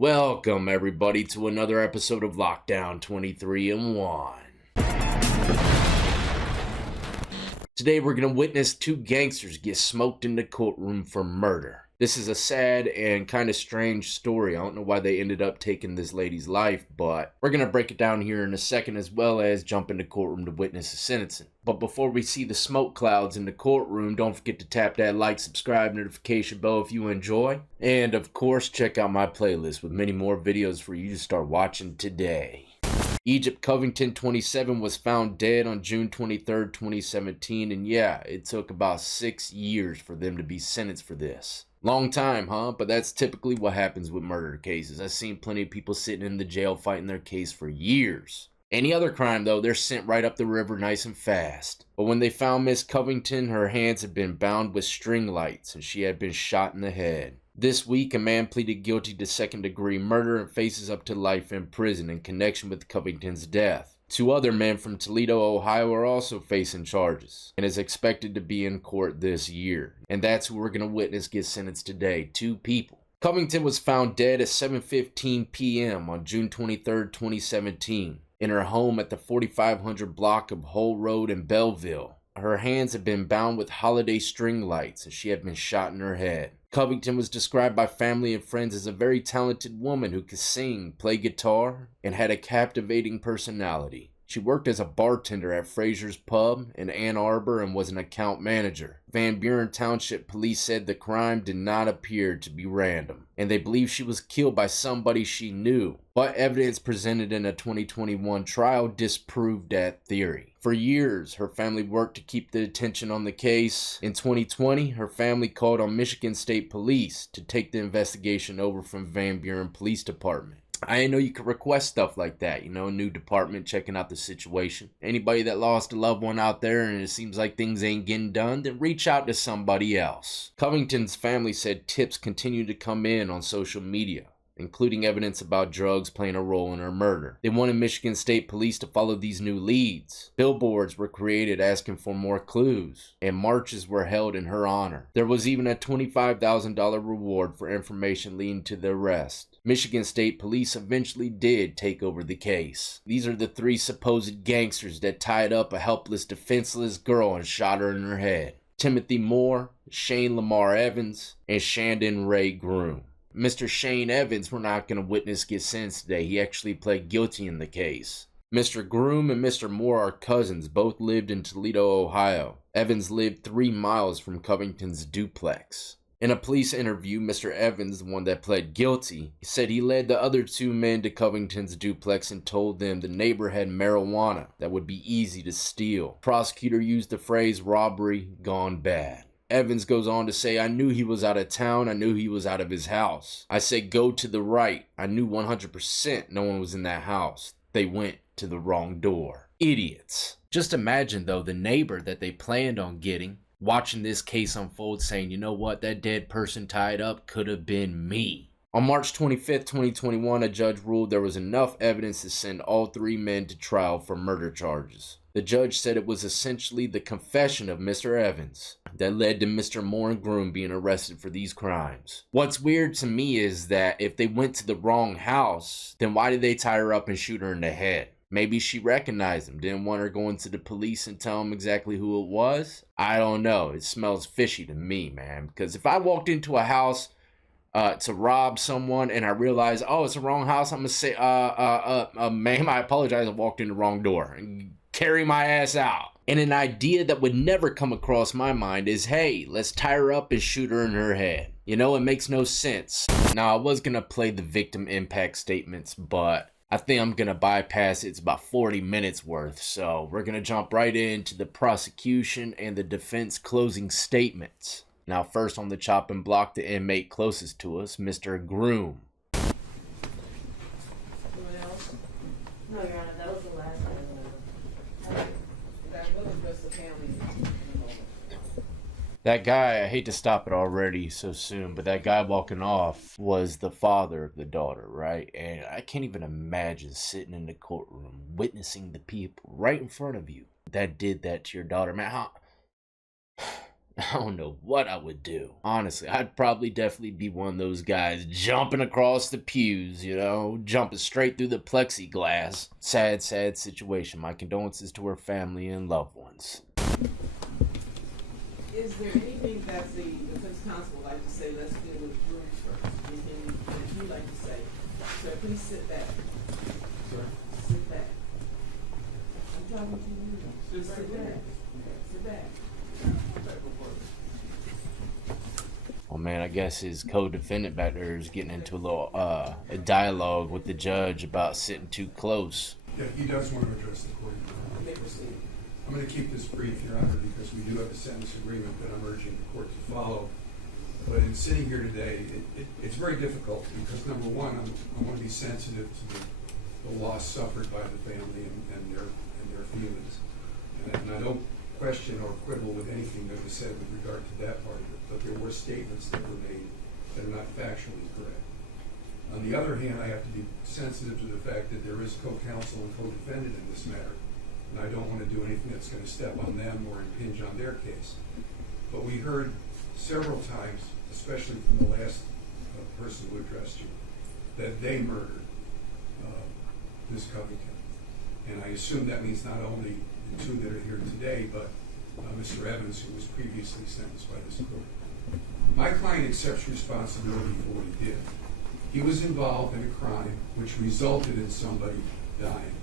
Welcome, everybody, to another episode of Lockdown 23 and 1. Today, we're going to witness two gangsters get smoked in the courtroom for murder. This is a sad and kind of strange story. I don't know why they ended up taking this lady's life, but we're going to break it down here in a second, as well as jump in the courtroom to witness the sentencing. But before we see the smoke clouds in the courtroom, don't forget to tap that like, subscribe, notification bell if you enjoy. And of course, check out my playlist with many more videos for you to start watching today. Egypt Covington, 27, was found dead on June 23, 2017, and yeah, it took about 6 years for them to be sentenced for this. Long time, huh? But that's typically what happens with murder cases. I've seen plenty of people sitting in the jail fighting their case for years. Any other crime, though, they're sent right up the river nice and fast. But when they found Miss Covington, her hands had been bound with string lights and she had been shot in the head. This week, a man pleaded guilty to second-degree murder and faces up to life in prison in connection with Covington's death. 2 other men from Toledo, Ohio are also facing charges and is expected to be in court this year. And that's who we're going to witness get sentenced today, 2 people. Covington was found dead at 7:15 p.m. on June 23, 2017, in her home at the 4500 block of Hull Road in Belleville. Her hands had been bound with holiday string lights and she had been shot in her head. Covington was described by family and friends as a very talented woman who could sing, play guitar, and had a captivating personality. She worked as a bartender at Fraser's Pub in Ann Arbor and was an account manager. Buren Township police said the crime did not appear to be random, and they believe she was killed by somebody she knew. But evidence presented in a 2021 trial disproved that theory. For years, her family worked to keep the attention on the case. In 2020, her family called on Michigan State Police to take the investigation over from Van Buren Police Department. I didn't know you could request stuff like that, new department checking out the situation. Anybody that lost a loved one out there and it seems like things ain't getting done, then reach out to somebody else. Covington's family said tips continue to come in on social media, including evidence about drugs playing a role in her murder. They wanted Michigan State Police to follow these new leads. Billboards were created asking for more clues, and marches were held in her honor. There was even a $25,000 reward for information leading to the arrest. Michigan State Police eventually did take over the case. These are the 3 supposed gangsters that tied up a helpless, defenseless girl and shot her in her head: Timothy Moore, Shane Lamar Evans, and Shandon Ray Groom. Mr. Shane Evans, we're not going to witness get sentenced today. He actually pled guilty in the case. Mr. Groom and Mr. Moore are cousins. Both lived in Toledo, Ohio. Evans lived 3 miles from Covington's duplex. In a police interview, Mr. Evans, the one that pled guilty, said he led the other 2 men to Covington's duplex and told them the neighbor had marijuana that would be easy to steal. Prosecutor used the phrase "robbery gone bad." Evans goes on to say, "I knew he was out of town. I knew he was out of his house. I said go to the right. I knew 100% no one was in that house. They went to the wrong door." Idiots. Just imagine, though, the neighbor that they planned on getting, watching this case unfold, saying, you know what, that dead person tied up could have been me. On March 25th, 2021, a judge ruled there was enough evidence to send all 3 men to trial for murder charges. The judge said it was essentially the confession of Mr. Evans that led to Mr. Moore and Groom being arrested for these crimes. What's weird to me is that if they went to the wrong house, then why did they tie her up and shoot her in the head? Maybe she recognized him, didn't want her going to the police and tell them exactly who it was. I don't know. It smells fishy to me, man. Because if I walked into a house to rob someone and I realized, oh, it's the wrong house, I'm going to say, ma'am, I apologize. I walked in the wrong door, and carry my ass out. And an idea that would never come across my mind is, hey, let's tie her up and shoot her in her head. It makes no sense. Now, I was going to play the victim impact statements, but I think I'm going to bypass it. It's about 40 minutes worth. So we're going to jump right into the prosecution and the defense closing statements. Now, first on the chopping block, the inmate closest to us, Mr. Groom. Anyone else? No, Your Honor, that was the last I remember. That was just the family. That guy, I hate to stop it already so soon, but that guy walking off was the father of the daughter, right? And I can't even imagine sitting in the courtroom, witnessing the people right in front of you that did that to your daughter. Man, I don't know what I would do. Honestly, I'd probably definitely be one of those guys jumping across the pews, you know, jumping straight through the plexiglass. Sad, sad situation. My condolences to her family and loved ones. Is there anything that the defense counsel would like to say? Let's deal with Groom first. Anything that you'd like to say? Sir, please sit back. Sir? Sit back. I'm talking to you. Sit back. Sit back. Oh man, I guess his co-defendant back there is getting into a little a dialogue with the judge about sitting too close. Yeah, he does want to address the court. I'm going to keep this brief, Your Honor, because we do have a sentence agreement that I'm urging the court to follow. But in sitting here today, it's very difficult because, number one, I want to be sensitive to the loss suffered by the family and their feelings. And I don't question or quibble with anything that was said with regard to that part of it, but there were statements that were made that are not factually correct. On the other hand, I have to be sensitive to the fact that there is co-counsel and co-defendant in this matter, and I don't want to do anything that's going to step on them or impinge on their case. But we heard several times, especially from the last person who addressed you, that they murdered Ms. Covington. And I assume that means not only the two that are here today, but Mr. Evans, who was previously sentenced by this court. My client accepts responsibility for what he did. He was involved in a crime which resulted in somebody dying.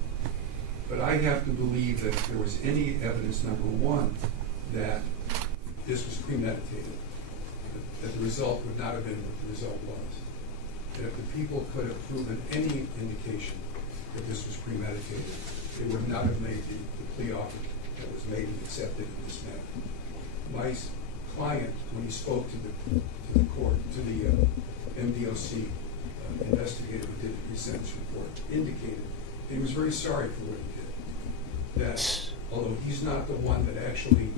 But I have to believe that if there was any evidence, number one, that this was premeditated, that the result would not have been what the result was. That if the people could have proven any indication that this was premeditated, they would not have made the plea offer that was made and accepted in this matter. My client, when he spoke to the court, to the MDOC investigator who did the pre-sentence report, indicated he was very sorry for what he did. That although he's not the one that actually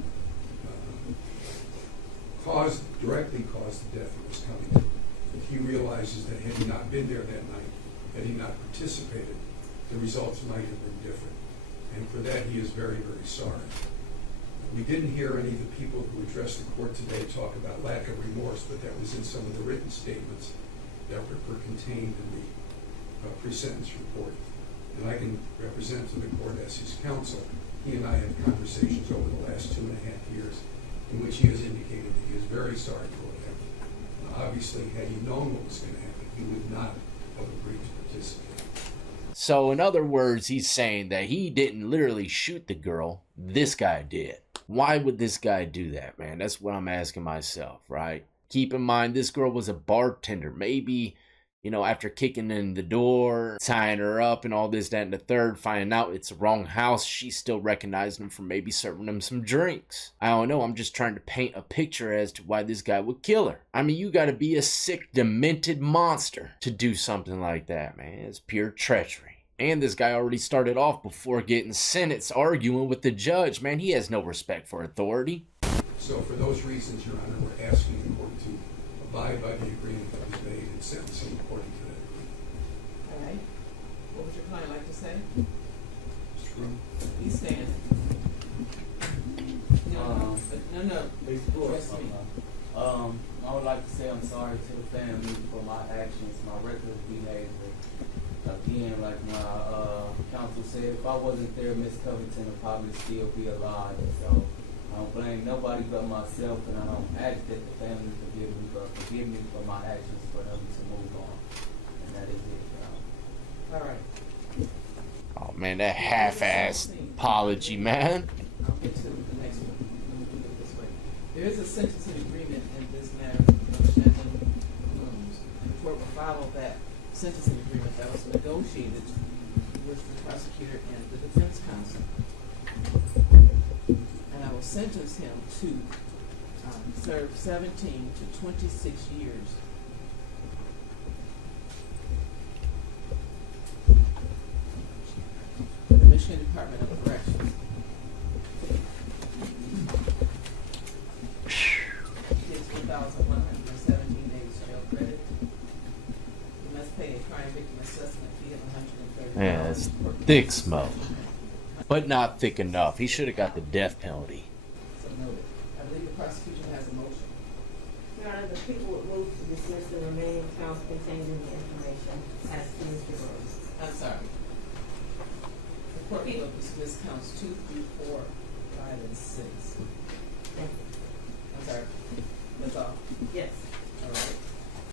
directly caused the death of Ms. Covington, he realizes that had he not been there that night, had he not participated, the results might have been different. And for that, he is very, very sorry. We didn't hear any of the people who addressed the court today talk about lack of remorse, but that was in some of the written statements that were contained in the pre-sentence report. And I can represent to the court as his counsel. He and I had conversations over the last 2.5 years in which he has indicated that he is very sorry for what happened. Now, obviously, had he known what was going to happen, he would not have agreed to participate. So in other words, he's saying that he didn't literally shoot the girl. This guy did. Why would this guy do that, man? That's what I'm asking myself, right? Keep in mind, this girl was a bartender. Maybe, you know, after kicking in the door, tying her up and all this, that, and the third, finding out it's the wrong house, she still recognized him for maybe serving him some drinks. I don't know. I'm just trying to paint a picture as to why this guy would kill her. I mean, you got to be a sick, demented monster to do something like that, man. It's pure treachery. And this guy already started off before getting sentenced arguing with the judge. Man, he has no respect for authority. So for those reasons, Your Honor, we're asking the court to abide by the agreement that was made and sentencing according to that agreement. All right. What would your client like to say? Mr. Groom? Please stand. No. Address me. I would like to say I'm sorry to the family for my actions, my reckless behavior. Again, like my counsel said, if I wasn't there, Miss Covington would probably still be alive. So I don't blame nobody but myself, and I don't ask that the family forgive me, but forgive me for my actions for them to move on. And that is it. All right. Oh man, that half-assed apology, man. I'll get to the next one. Let me put it this way. There is a sentencing agreement in this matter, Shandon. The court will follow that sentencing agreement that was negotiated with the prosecutor and the defense counsel. And I will sentence him to serve 17 to 26 years. For the Michigan Department of Corrections. He gets 1,117 days jail credit. He must pay a crime victim assessment fee of $130. Yeah, that's thick smoke. But not thick enough. He should have got the death penalty. So noted. I believe the prosecution Honor, the people would move to dismiss the remaining counts contained in the information as to Mr. Groom. I'm sorry. The court will dismiss counts 2 through 4, 5, and 6. Thank you. I'm sorry. That's all. Yes. All right.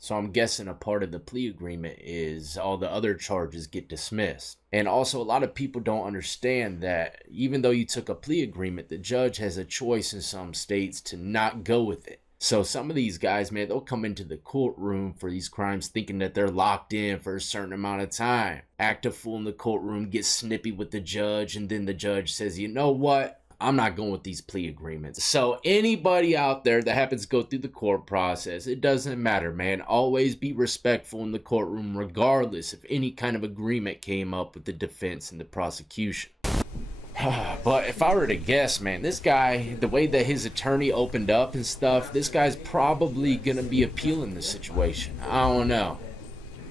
So I'm guessing a part of the plea agreement is all the other charges get dismissed. And also a lot of people don't understand that even though you took a plea agreement, the judge has a choice in some states to not go with it. So some of these guys, man, they'll come into the courtroom for these crimes thinking that they're locked in for a certain amount of time. Act a fool in the courtroom, get snippy with the judge, and then the judge says, you know what? I'm not going with these plea agreements. So anybody out there that happens to go through the court process, it doesn't matter, man. Always be respectful in the courtroom regardless if any kind of agreement came up with the defense and the prosecution. But if I were to guess, man, this guy, the way that his attorney opened up and stuff, this guy's probably gonna be appealing the situation. I don't know.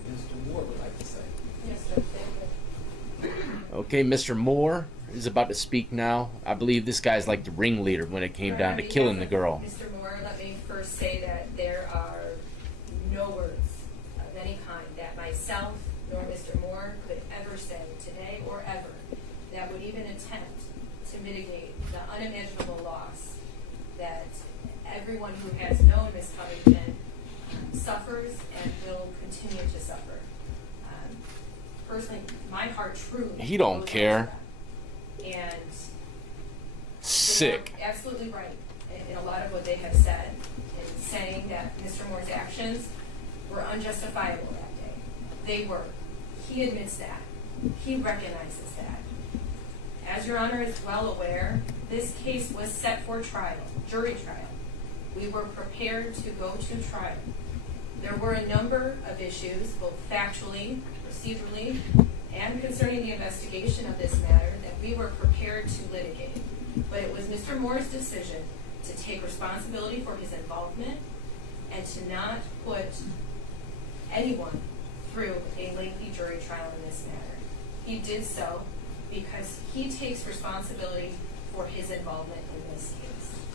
Mr. Moore would like to say. Yes, sir. Okay, Mr. Moore is about to speak now. I believe this guy's like the ringleader when it came down to killing the girl. Mr. Moore, let me first say that there are no words of any kind that myself nor Mr. Moore could ever say today or ever that would even attempt to mitigate the unimaginable loss that everyone who has known Ms. Covington suffers and will continue to suffer. Personally, my heart truly He don't goes care. out to that. And Sick. they're absolutely right in a lot of what they have said, in saying that Mr. Moore's actions were unjustifiable that day. They were. He admits that. He recognizes that. As Your Honor is well aware, this case was set for trial, jury trial. We were prepared to go to trial. There were a number of issues, both factually, procedurally, and concerning the investigation of this matter that we were prepared to litigate. But it was Mr. Moore's decision to take responsibility for his involvement and to not put anyone through a lengthy jury trial in this matter. He did so because he takes responsibility for his involvement in this case.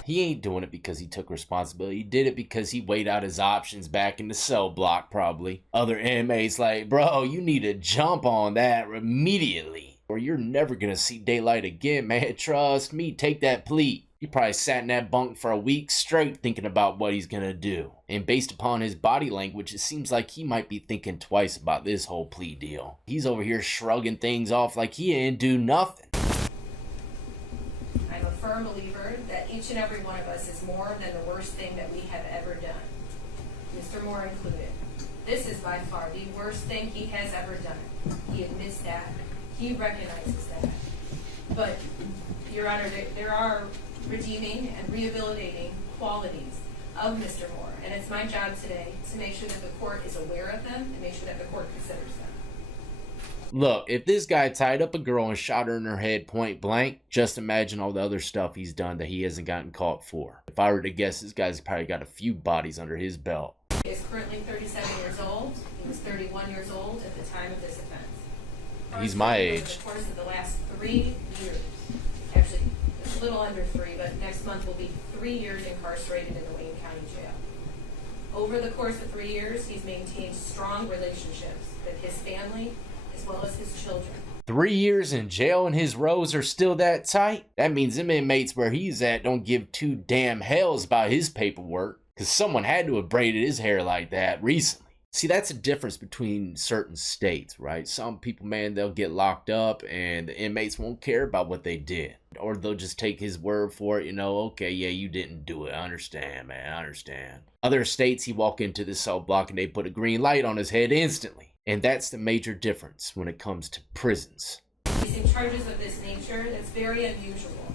He ain't doing it because he took responsibility. He did it because he weighed out his options back in the cell block, probably. Other inmates like, bro, you need to jump on that immediately, or you're never gonna see daylight again, man. Trust me, take that plea. He probably sat in that bunk for a week straight thinking about what he's gonna do. And based upon his body language, it seems like he might be thinking twice about this whole plea deal. He's over here shrugging things off like he didn't do nothing. I'm a firm believer that each and every one of us is more than the worst thing that we have ever done, Mr. Moore included. This is by far the worst thing he has ever done. He admits that. He recognizes that. But, Your Honor, there are redeeming and rehabilitating qualities of Mr. Moore, and it's my job today to make sure that the court is aware of them and make sure that the court considers them. Look, if this guy tied up a girl and shot her in her head point blank, just imagine all the other stuff he's done that he hasn't gotten caught for. If I were to guess, this guy's probably got a few bodies under his belt. He is currently 37 years old. He was 31 years old at the time of this offense. He's my Over age. the course of the last 3 years, actually, it's a little under 3, but next month will be 3 years incarcerated in the Wayne County Jail. Over the course of 3 years, he's maintained strong relationships with his family as well as his children. 3 years in jail and his rows are still that tight? That means them inmates where he's at don't give two damn hells about his paperwork, because someone had to have braided his hair like that recently. See, that's a difference between certain states, right? Some people, man, they'll get locked up and the inmates won't care about what they did. Or they'll just take his word for it, okay, yeah, you didn't do it. I understand, man, I understand. Other states, he walk into the cell block and they put a green light on his head instantly. And that's the major difference when it comes to prisons. Facing charges of this nature, that's very unusual.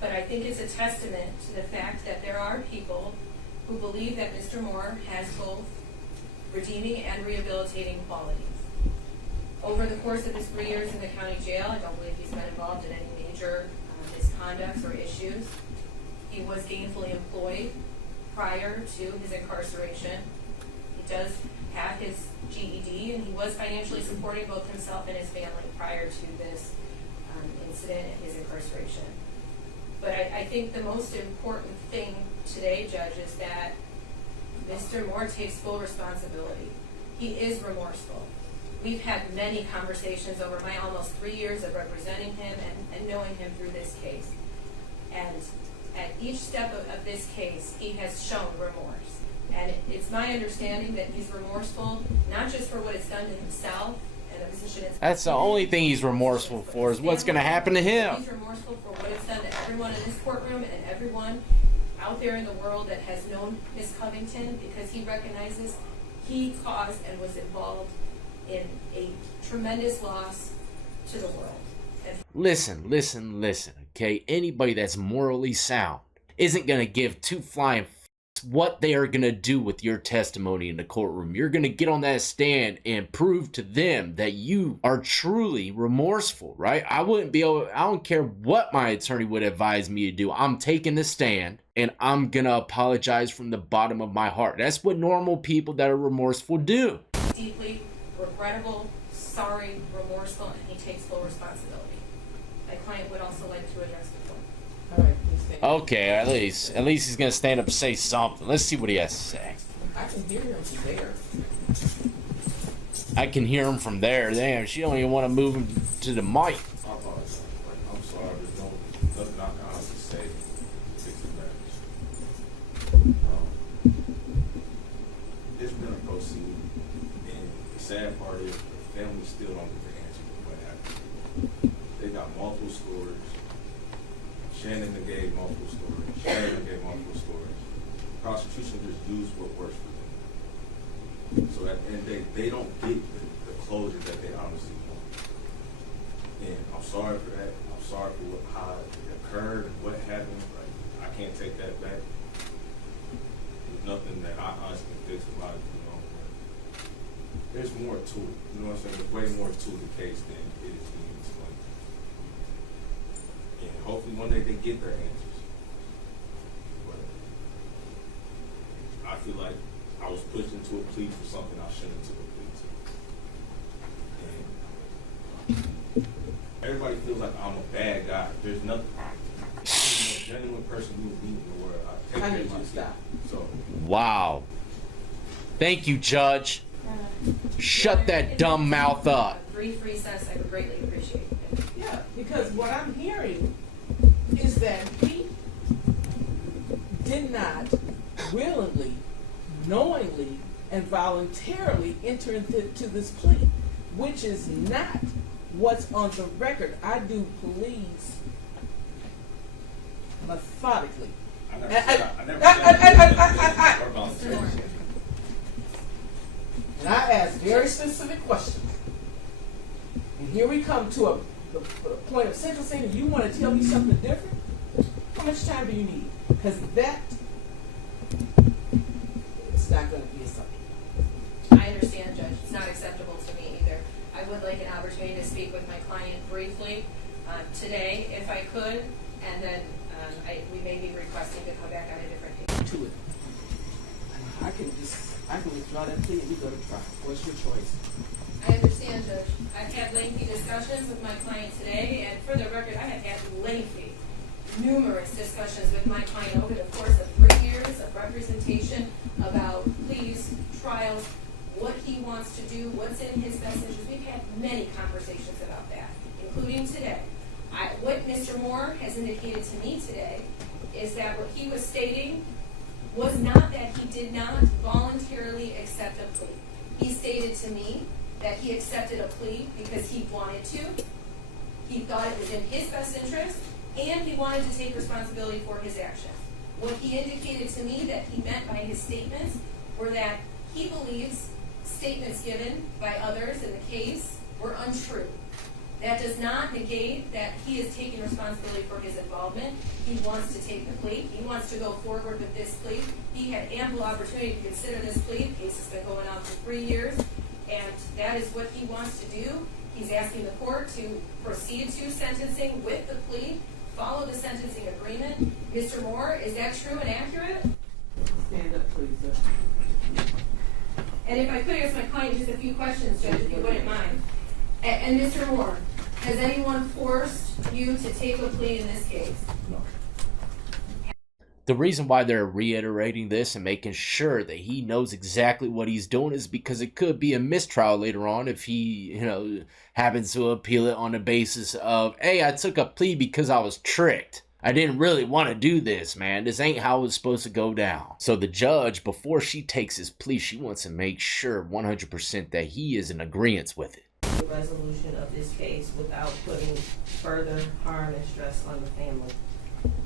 But I think it's a testament to the fact that there are people who believe that Mr. Moore has both redeeming and rehabilitating qualities. Over the course of his 3 years in the county jail, I don't believe he's been involved in any major misconducts or issues. He was gainfully employed prior to his incarceration. He does have his GED, and he was financially supporting both himself and his family prior to this incident and his incarceration. But I think the most important thing today, Judge, is that Mr. Moore takes full responsibility. He is remorseful. We've had many conversations over my almost 3 years of representing him and knowing him through this case. And at each step of this case, he has shown remorse. And it's my understanding that he's remorseful, not just for what it's done to himself and the position it's... That's the only thing he's remorseful for, is what's going to happen to him. He's remorseful for what it's done to everyone in this courtroom and everyone out there in the world that has known Miss Covington, because he recognizes he caused and was involved in a tremendous loss to the world. And Listen, okay? Anybody that's morally sound isn't going to give two flying what they are going to do with your testimony in the courtroom. You're going to get on that stand and prove to them that you are truly remorseful, right? I don't care what my attorney would advise me to do. I'm taking the stand and I'm going to apologize from the bottom of my heart. That's what normal people that are remorseful do. deeply regrettable, sorry, remorseful, and he takes full responsibility. My client would also like to address the court. All right, please stand. Okay, at least he's going to stand up and say something. Let's see what he has to say. I can hear him from there. I can hear him from there. Damn, she don't even want to move him to the mic. I apologize. I'm sorry. There's nothing I can honestly say to fix the marriage. It's been a proceed, and the sad part is the family still don't get the answer to what happened. They got multiple stories. Shandon gave multiple stories. Shandon gave multiple stories. Prosecution just used what works for them. So at the end of the day, they don't get the closure that they honestly want. And I'm sorry for that. I'm sorry for how it occurred and what happened. Like, I can't take that back. There's nothing that I honestly can fix about it, you know. But there's more to it. You know what I'm saying? There's way more to the case than it is being explained. And hopefully one day they get their answers. But I feel like I was pushed into a plea for something I shouldn't have took a plea to. And everybody feels like I'm a bad guy. There's nothing. I'm the most genuine person you would meet in the world. I take I care need of you to myself. stop. So Wow. Thank you, Judge. Shut that dumb mouth up. A brief recess, I would greatly appreciate it. Yeah, because what I'm hearing is that he did not willingly, knowingly, and voluntarily enter into this plea, which is not what's on the record. I do pleas methodically. I never said or volunteer. And I ask very specific questions. And here we come to the point of sentencing, and you want to tell me something different? How much time do you need? Because that is not going to be a subject. I understand, Judge. It's not acceptable to me either. I would like an opportunity to speak with my client briefly today, if I could, and then we may be requesting to come back on a different date. To it. I can withdraw that plea and we go to trial. What's your choice? I understand, Judge. I've had lengthy discussions with my client today, and for the record, I have had numerous discussions with my client over the course of 3 years of representation about pleas, trials, what he wants to do, what's in his best interest. We've had many conversations about that, including today. What Mr. Moore has indicated to me today is that what he was stating was not that he did not voluntarily accept a plea. He stated to me that he accepted a plea because he wanted to, he thought it was in his best interest, and he wanted to take responsibility for his actions. What he indicated to me that he meant by his statements were that he believes statements given by others in the case were untrue. That does not negate that he is taking responsibility for his involvement. He wants to take the plea. He wants to go forward with this plea. He had ample opportunity to consider this plea. The case has been going on for 3 years, and that is what he wants to do. He's asking the court to proceed to sentencing with the plea, follow the sentencing agreement. Mr. Moore, is that true and accurate? Stand up, please, sir. And if I could ask my client just a few questions, Judge, if you wouldn't mind. And Mr. Moore, has anyone forced you to take a plea in this case? No. The reason why they're reiterating this and making sure that he knows exactly what he's doing is because it could be a mistrial later on if he, happens to appeal it on the basis of, hey, I took a plea because I was tricked. I didn't really want to do this, man. This ain't how it's supposed to go down. So the judge, before she takes his plea, she wants to make sure 100% that he is in agreement with it. The resolution of this case without putting further harm and stress on the family.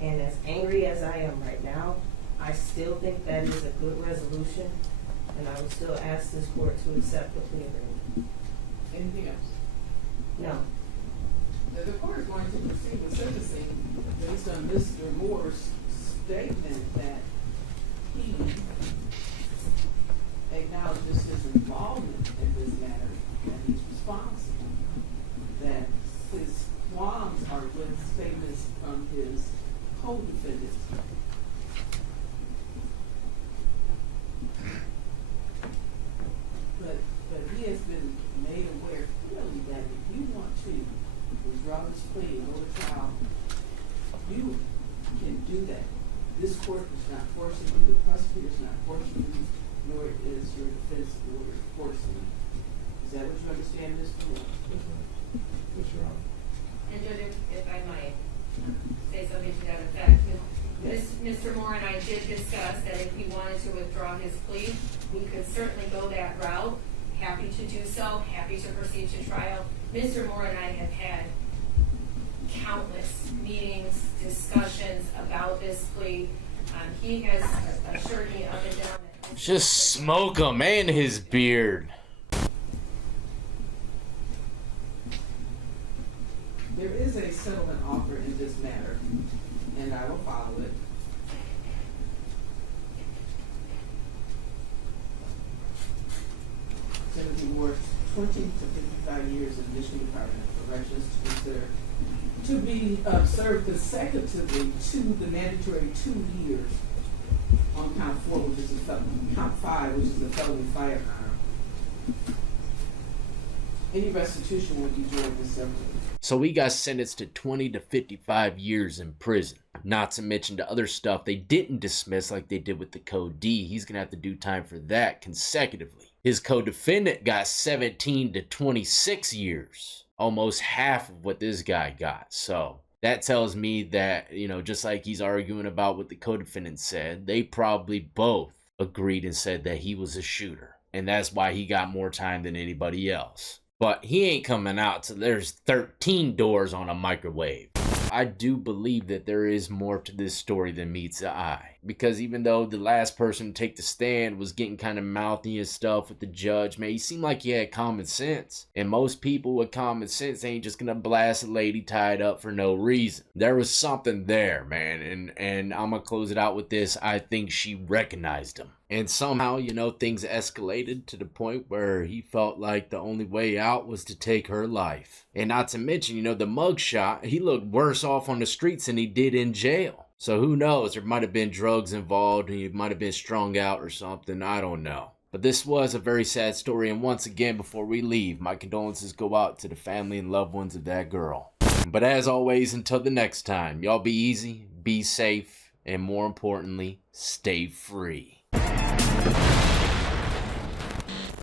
And as angry as I am right now, I still think that is a good resolution, and I would still ask this court to accept the plea agreement. Anything else? No. The court is going to proceed with sentencing based on Mr. Moore's statement that he acknowledges his involvement in this matter and he's responsible. That his qualms are with statements from his co-defendants. But he has been made aware clearly that if you want to withdraw this plea and go to trial, you can do that. This court is not forcing you, the prosecutor is not forcing you, nor is your defense lawyer forcing you. Is that what you understand, Mr. Moore? Yes, Your Honor. And Judge, if I might say something to that effect, Mr. Moore and I did discuss that if he wanted to withdraw his plea, we could certainly go that route. Happy to do so, happy to proceed to trial. Mr. Moore and I have had countless meetings, discussions about this plea. He has assured me up and down that Just smoke him and his beard. there is a settlement offer in this matter, and I will follow it. Timothy Moore's 20 to 55 years in Michigan Department of Corrections to consider to be served consecutively to the mandatory 2 years on count 4, which is a felony, count 5, which is a felony firearm. Any restitution will be joined in separately. So he got sentenced to 20 to 55 years in prison. Not to mention the other stuff they didn't dismiss like they did with the Code D. He's going to have to do time for that consecutively. His co-defendant got 17 to 26 years. Almost half of what this guy got. So that tells me that, just like he's arguing about what the co-defendant said, they probably both agreed and said that he was a shooter. And that's why he got more time than anybody else. But he ain't coming out till there's 13 doors on a microwave. I do believe that there is more to this story than meets the eye. Because even though the last person to take the stand was getting kind of mouthy and stuff with the judge, man, he seemed like he had common sense. And most people with common sense ain't just gonna blast a lady tied up for no reason. There was something there, man. And I'm gonna close it out with this. I think she recognized him. And somehow, things escalated to the point where he felt like the only way out was to take her life. And not to mention, the mugshot, he looked worse off on the streets than he did in jail. So who knows? There might have been drugs involved. He might have been strung out or something. I don't know. But this was a very sad story. And once again, before we leave, my condolences go out to the family and loved ones of that girl. But as always, until the next time, y'all be easy, be safe, and more importantly, stay free.